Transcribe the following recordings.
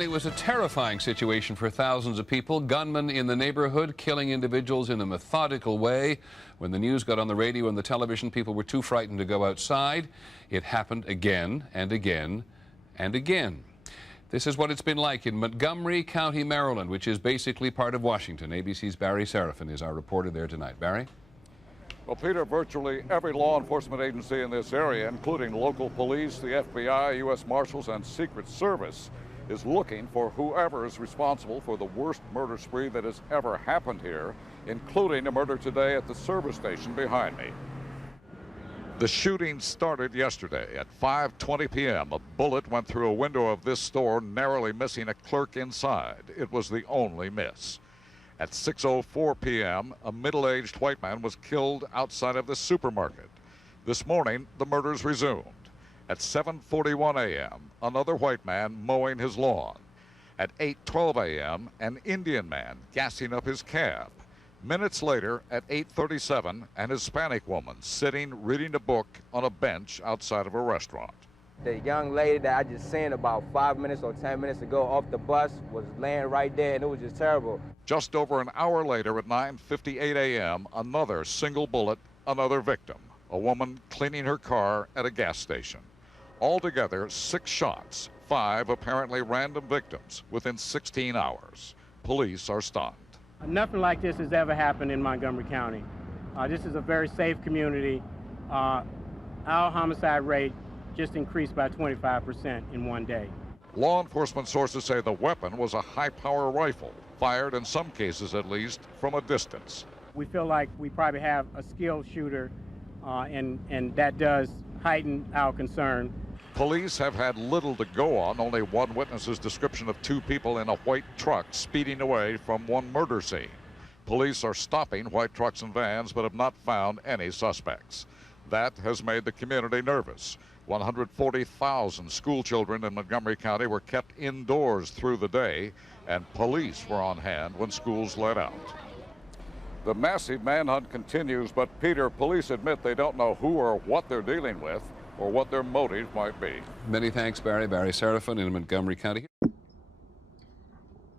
It was a terrifying situation for thousands of people. Gunmen in the neighborhood killing individuals in a methodical way. When the news got on the radio and the television, people were too frightened to go outside. It happened again and again and again. This is what it's been like in Montgomery County, Maryland, which is basically part of Washington. ABC's Barry Serafin is our reporter there tonight. Barry? Well, Peter, virtually every law enforcement agency in this area, including local police, the FBI, U.S. Marshals, and Secret Service, is looking for whoever is responsible for the worst murder spree that has ever happened here, including a murder today at the service station behind me. The shooting started yesterday at 5:20 p.m. A bullet went through a window of this store, narrowly missing a clerk inside. It was the only miss. At 6:04 p.m., a middle-aged white man was killed outside of the supermarket. This morning, the murders resumed. At 7:41 a.m., another white man mowing his lawn. At 8:12 a.m., an Indian man gassing up his cab. Minutes later, at 8:37, an Hispanic woman sitting reading a book on a bench outside of a restaurant. The young lady that I just seen about 5 minutes or 10 minutes ago off the bus was laying right there, and it was just terrible. Just over an hour later, at 9:58 a.m., another single bullet, another victim, a woman cleaning her car at a gas station. Altogether, 6 shots, 5 apparently random victims within 16 hours. Police are stunned. Nothing like this has ever happened in Montgomery County. This is a very safe community. Our homicide rate just increased by 25% in one day. Law enforcement sources say the weapon was a high-power rifle, fired in some cases at least from a distance. We feel like we probably have a skilled shooter, and that does heighten our concern. Police have had little to go on, only one witness's description of 2 people in a white truck speeding away from one murder scene. Police are stopping white trucks and vans but have not found any suspects. That has made the community nervous. 140,000 school children in Montgomery County were kept indoors through the day, and police were on hand when schools let out. The massive manhunt continues, but Peter, police admit they don't know who or what they're dealing with or what their motive might be. Many thanks, Barry. Barry Serafin in Montgomery County.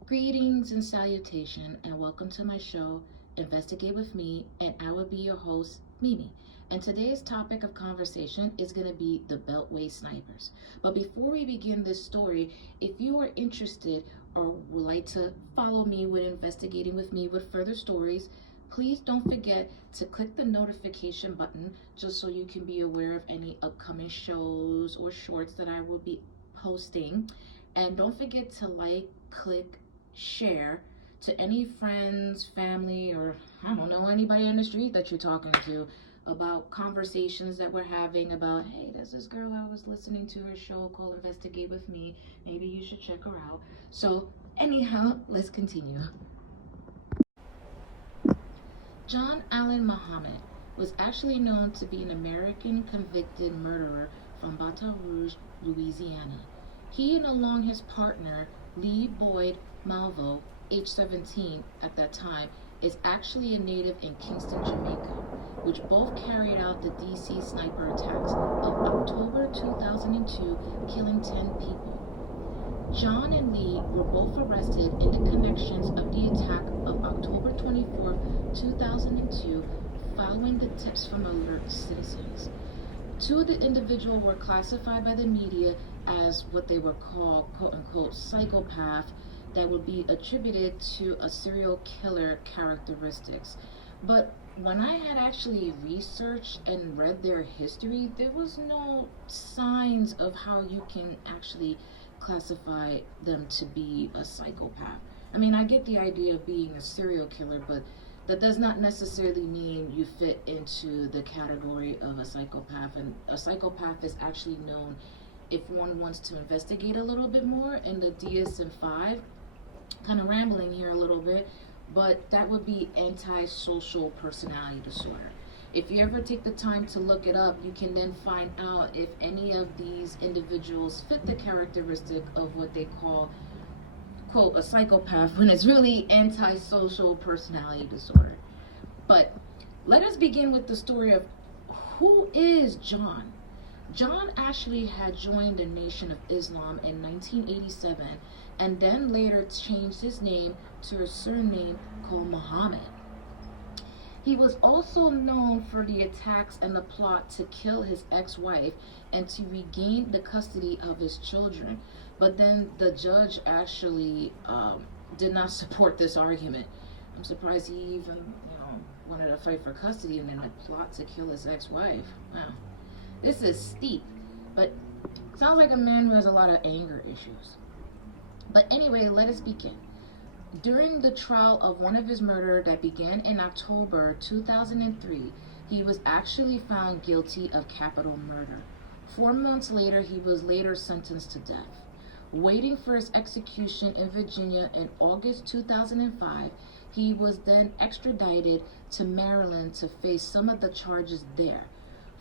Greetings and salutation, and welcome to my show, Investigate with Me, and I will be your host, Mimi. And today's topic of conversation is going to be the Beltway Snipers. But before we begin this story, if you are interested or would like to follow me with investigating with me with further stories, please don't forget to click the notification button just so you can be aware of any upcoming shows or shorts that I will be posting. And don't forget to like, click, share to any friends, family, or I don't know, anybody on the street that you're talking to about conversations that we're having about, hey, there's this girl I was listening to her show called Investigate with Me. Maybe you should check her out. So anyhow, let's continue. John Allen Muhammad was actually known to be an American convicted murderer from Baton Rouge, Louisiana. He and along his partner, Lee Boyd Malvo, age 17 at that time, is actually a native in Kingston, Jamaica, which both carried out the DC sniper attacks of October 2002, killing 10 people. John and Lee were both arrested in the connections of the attack of October 24, 2002, following the tips from alert citizens. 2 of the individuals were classified by the media as what they were called, quote-unquote, psychopath, that would be attributed to a serial killer characteristics. But when I had actually researched and read their history, there was no signs of how you can actually classify them to be a psychopath. I mean, I get the idea of being a serial killer, but that does not necessarily mean you fit into the category of a psychopath. And a psychopath is actually known, if one wants to investigate a little bit more, in the DSM-5, kind of rambling here a little bit, but that would be antisocial personality disorder. If you ever take the time to look it up, you can then find out if any of these individuals fit the characteristic of what they call, quote, a psychopath, when it's really antisocial personality disorder. But let us begin with the story of who is John. John actually had joined the Nation of Islam in 1987 and then later changed his name to a surname called Muhammad. He was also known for the attacks and the plot to kill his ex-wife and to regain the custody of his children. But then the judge actually did not support this argument. I'm surprised he even, wanted to fight for custody and then a plot to kill his ex-wife. Wow. This is steep, but sounds like a man who has a lot of anger issues. But anyway, let us begin. During the trial of one of his murders that began in October 2003, he was actually found guilty of capital murder. 4 months later, he was later sentenced to death. Waiting for his execution in Virginia in August 2005, he was then extradited to Maryland to face some of the charges there.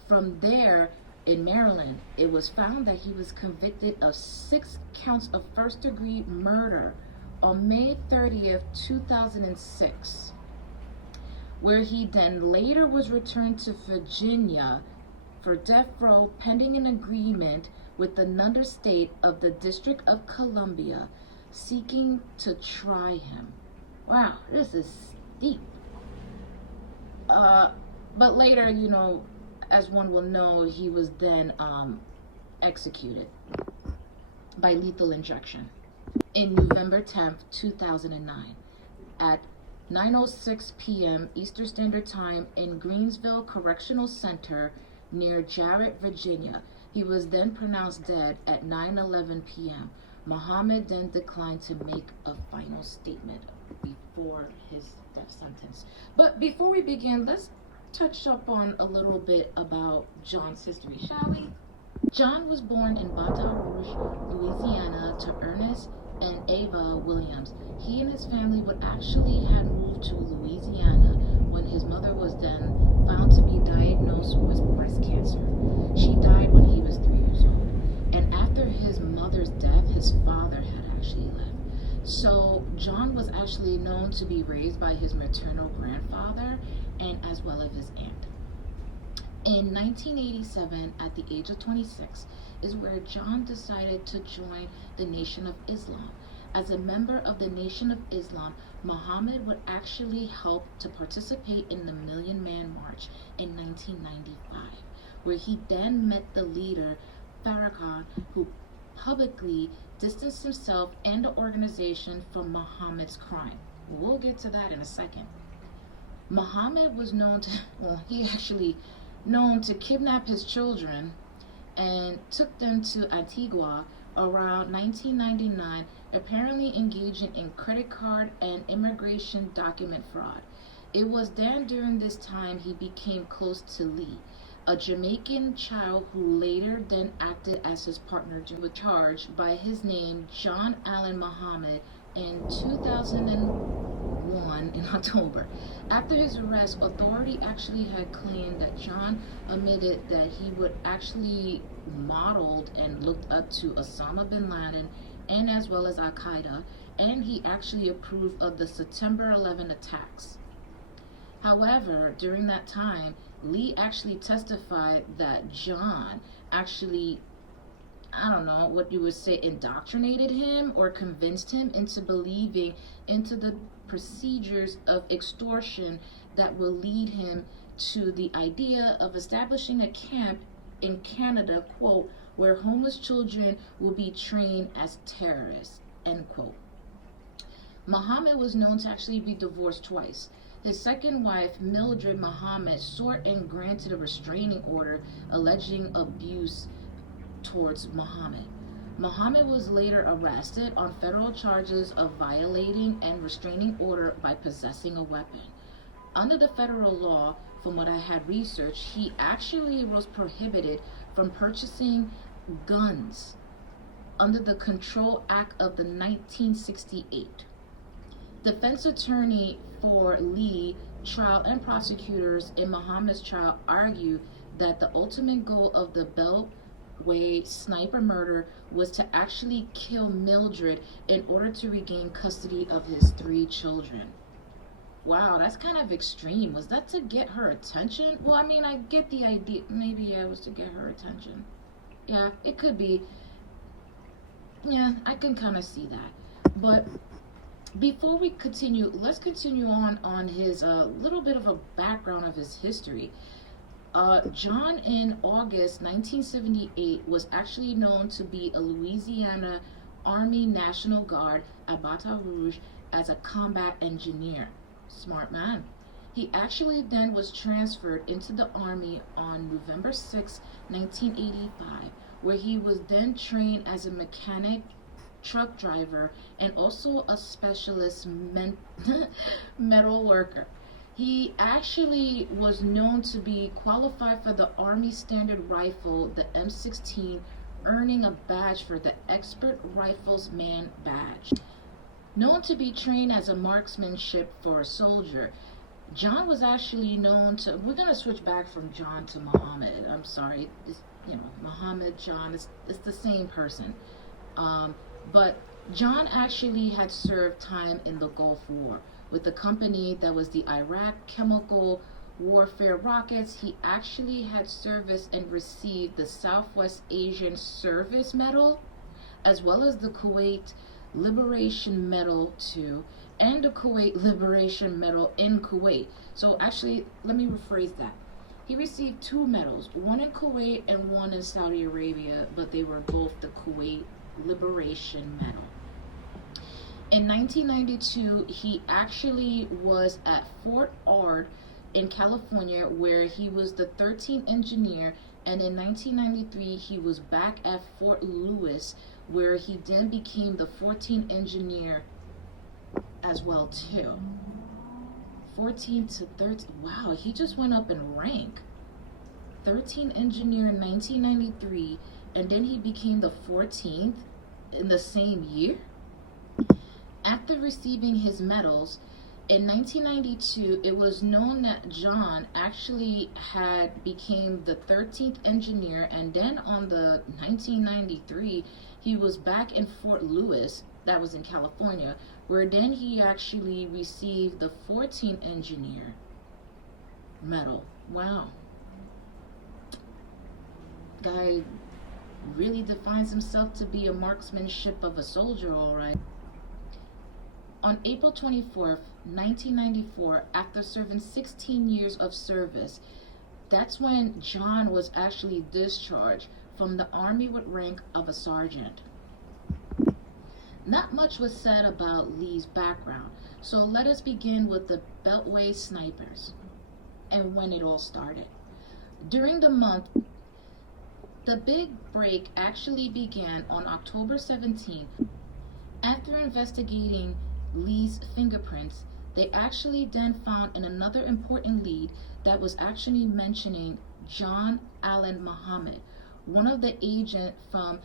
From there, in Maryland, it was found that he was convicted of 6 counts of first-degree murder on May 30th, 2006, where he then later was returned to Virginia for death row pending an agreement with another state of the District of Columbia seeking to try him. Wow, this is steep. But later, as one will know, he was then executed by lethal injection in November 10th, 2009 at 9:06 p.m. Eastern Standard Time in Greensville Correctional Center near Jarrett, Virginia. He was then pronounced dead at 9:11 p.m. Muhammad then declined to make a final statement before his death sentence. But before we begin, let's touch up on a little bit about John's history, shall we? John was born in Baton Rouge, Louisiana, to Ernest and Ava Williams. He and his family would actually had moved to Louisiana when his mother was then found to be diagnosed with breast cancer. She died when he was 3 years old. And after his mother's death, his father had actually left. So John was actually known to be raised by his maternal grandfather and as well as his aunt. In 1987, at the age of 26, is where John decided to join the Nation of Islam. As a member of the Nation of Islam, Muhammad would actually help to participate in the Million Man March in 1995, where he then met the leader, Farrakhan, who publicly distanced himself and the organization from Muhammad's crime. We'll get to that in a second. Muhammad was known to kidnap his children and took them to Antigua around 1999, apparently engaging in credit card and immigration document fraud. It was then during this time he became close to Lee, a Jamaican child who later then acted as his partner, was charged by his name John Allen Muhammad in 2001 in October. After his arrest, authority actually had claimed that John admitted that he would actually modeled and looked up to Osama bin Laden and as well as Al-Qaeda, and he actually approved of the September 11 attacks. However, during that time, Lee actually testified that John actually, indoctrinated him or convinced him into believing into the procedures of extortion that will lead him to the idea of establishing a camp in Canada, quote, where homeless children will be trained as terrorists, end quote. Muhammad was known to actually be divorced twice. His second wife, Mildred Muhammad, sought and granted a restraining order alleging abuse towards Muhammad. Muhammad was later arrested on federal charges of violating and restraining order by possessing a weapon. Under the federal law, from what I had researched, he actually was prohibited from purchasing guns under the Control Act of the 1968. Defense attorney for Lee, trial and prosecutors in Muhammad's trial argued that the ultimate goal of the Beltway Sniper murder was to actually kill Mildred in order to regain custody of his 3 children. Wow, that's kind of extreme. Was that to get her attention? Well, I get the idea. Maybe it was to get her attention. Yeah, it could be. Yeah, I can kind of see that. But before we continue, let's continue on his little bit of a background of his history. John, in August 1978, was actually known to be a Louisiana Army National Guard at Baton Rouge as a combat engineer. Smart man. He actually then was transferred into the Army on November 6, 1985, where he was then trained as a mechanic, truck driver, and also a specialist metal worker. He actually was known to be qualified for the Army Standard Rifle, the M16, earning a badge for the Expert Riflesman badge. Known to be trained as a marksmanship for a soldier, John was actually known to, we're going to switch back from John to Muhammad. I'm sorry, Muhammad, John, it's the same person. But John actually had served time in the Gulf War with the company that was the Iraq Chemical Warfare Rockets. He actually had service and received the Southwest Asian Service Medal, as well as the Kuwait Liberation Medal too, and the Kuwait Liberation Medal in Kuwait. So actually, let me rephrase that. He received 2 medals, one in Kuwait and one in Saudi Arabia, but they were both the Kuwait Liberation Medal. In 1992, he actually was at Fort Ord in California, where he was the 13th engineer, and in 1993 he was back at Fort Lewis, where he then became the 14th engineer as well too. 14 to 13, wow, he just went up in rank. 13th engineer in 1993, and then he became the 14th in the same year. After receiving his medals, in 1992, it was known that John actually had became the 13th engineer, and then on the 1993, he was back in Fort Lewis, that was in California, where then he actually received the 14th engineer medal. Wow. Guy really defines himself to be a marksmanship of a soldier, all right. On April 24th, 1994, after serving 16 years of service, that's when John was actually discharged from the Army with rank of a sergeant. Not much was said about Lee's background, so let us begin with the Beltway Snipers and when it all started. During the month, the big break actually began on October 17th. After investigating Lee's fingerprints, they actually then found another important lead that was actually mentioning John Allen Muhammad, one of the agents from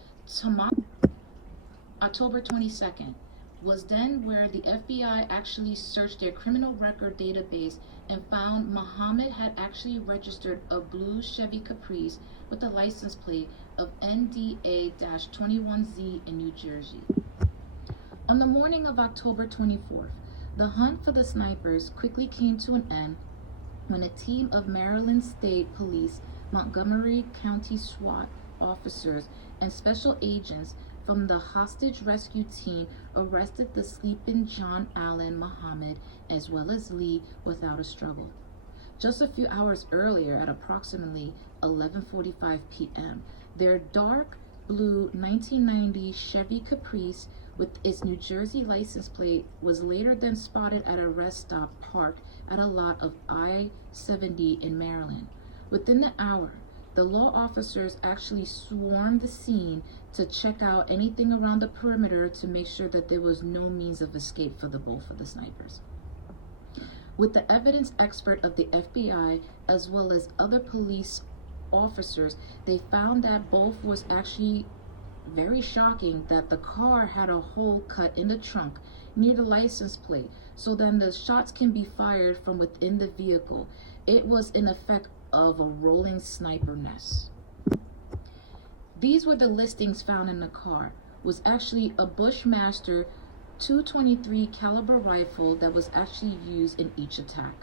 October 22nd was then where the FBI actually searched their criminal record database and found Muhammad had actually registered a blue Chevy Caprice with a license plate of NDA-21Z in New Jersey. On the morning of October 24th, the hunt for the snipers quickly came to an end when a team of Maryland State Police, Montgomery County SWAT officers, and special agents from the hostage rescue team arrested the sleeping John Allen Muhammad as well as Lee without a struggle. Just a few hours earlier, at approximately 11:45 p.m., their dark blue 1990 Chevy Caprice with its New Jersey license plate was later then spotted at a rest stop parked at a lot of I-70 in Maryland. Within the hour, the law officers actually swarmed the scene to check out anything around the perimeter to make sure that there was no means of escape for both of the snipers. With the evidence expert of the FBI as well as other police officers, they found that both was actually very shocking that the car had a hole cut in the trunk near the license plate, so then the shots can be fired from within the vehicle. It was in effect of a rolling sniper nest. These were the listings found in the car. Was actually a Bushmaster .223 caliber rifle that was actually used in each attack.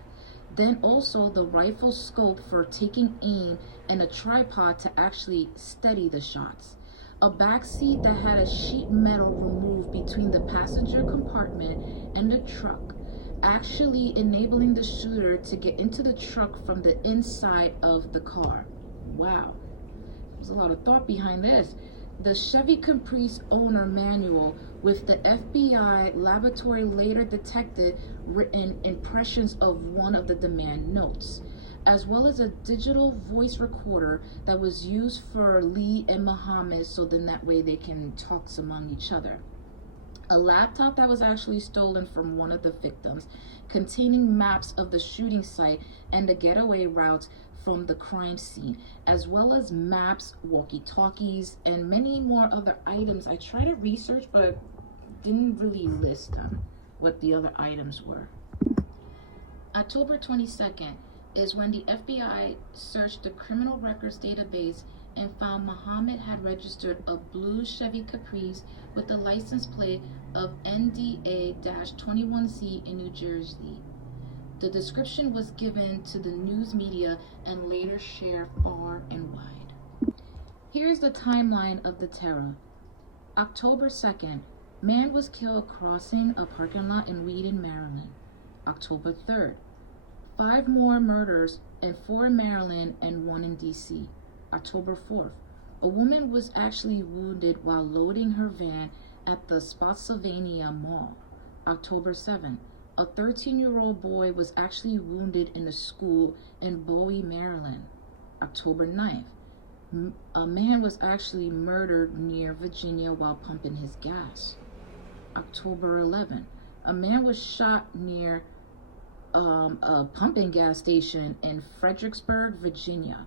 Then also the rifle scope for taking aim and a tripod to actually steady the shots. A back seat that had a sheet metal removed between the passenger compartment and the truck, actually enabling the shooter to get into the truck from the inside of the car. Wow, there's a lot of thought behind this. The Chevy Caprice owner manual with the FBI laboratory later detected written impressions of one of the demand notes, as well as a digital voice recorder that was used for Lee and Muhammad, so then that way they can talk among each other. A laptop that was actually stolen from one of the victims, containing maps of the shooting site and the getaway routes from the crime scene, as well as maps, walkie-talkies, and many more other items. I tried to research, but didn't really list them, what the other items were. October 22nd is when the FBI searched the criminal records database and found Muhammad had registered a blue Chevy Caprice with the license plate of NDA-21C in New Jersey. The description was given to the news media and later shared far and wide. Here's the timeline of the terror. October 2nd, man was killed crossing a parking lot in Wheaton, Maryland. October 3rd, 5 more murders, and 4 in Maryland and 1 in DC. October 4th, a woman was actually wounded while loading her van at the Spotsylvania Mall. October 7th, a 13-year-old boy was actually wounded in a school in Bowie, Maryland. October 9th, a man was actually murdered near Virginia while pumping his gas. October 11th, a man was shot near a pumping gas station in Fredericksburg, Virginia.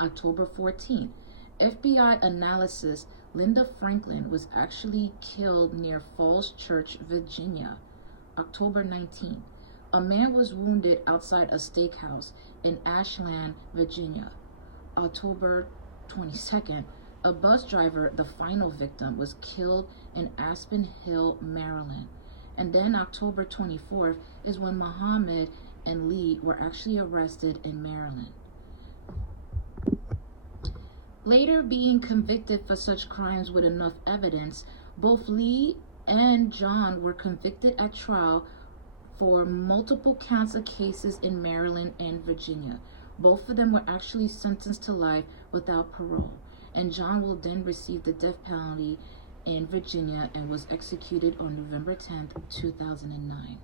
October 14th, FBI analysis Linda Franklin was actually killed near Falls Church, Virginia. October 19th, a man was wounded outside a steakhouse in Ashland, Virginia. October 22nd, a bus driver, the final victim, was killed in Aspen Hill, Maryland. And then October 24th is when Muhammad and Lee were actually arrested in Maryland. Later being convicted for such crimes with enough evidence, both Lee and John were convicted at trial for multiple counts of cases in Maryland and Virginia. Both of them were actually sentenced to life without parole, and John will then receive the death penalty in Virginia and was executed on November 10th, 2009.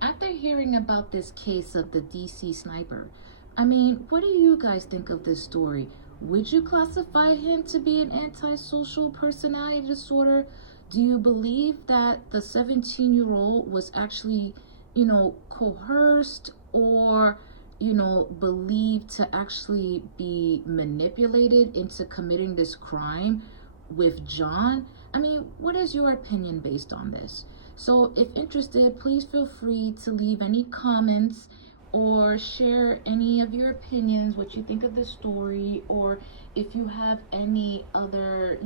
After hearing about this case of the DC sniper, what do you guys think of this story? Would you classify him to be an antisocial personality disorder? Do you believe that the 17-year-old was actually, coerced or, believed to actually be manipulated into committing this crime with John? What is your opinion based on this? So if interested, please feel free to leave any comments or share any of your opinions, what you think of the story, or if you have any other,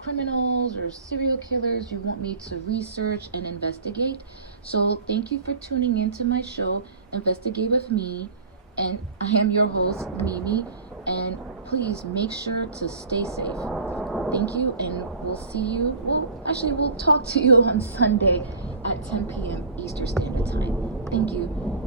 criminals or serial killers you want me to research and investigate. So thank you for tuning into my show, Investigate with Me, and I am your host, Mimi, and please make sure to stay safe. Thank you, and we'll see you, we'll talk to you on Sunday at 10 p.m. Eastern Standard Time. Thank you.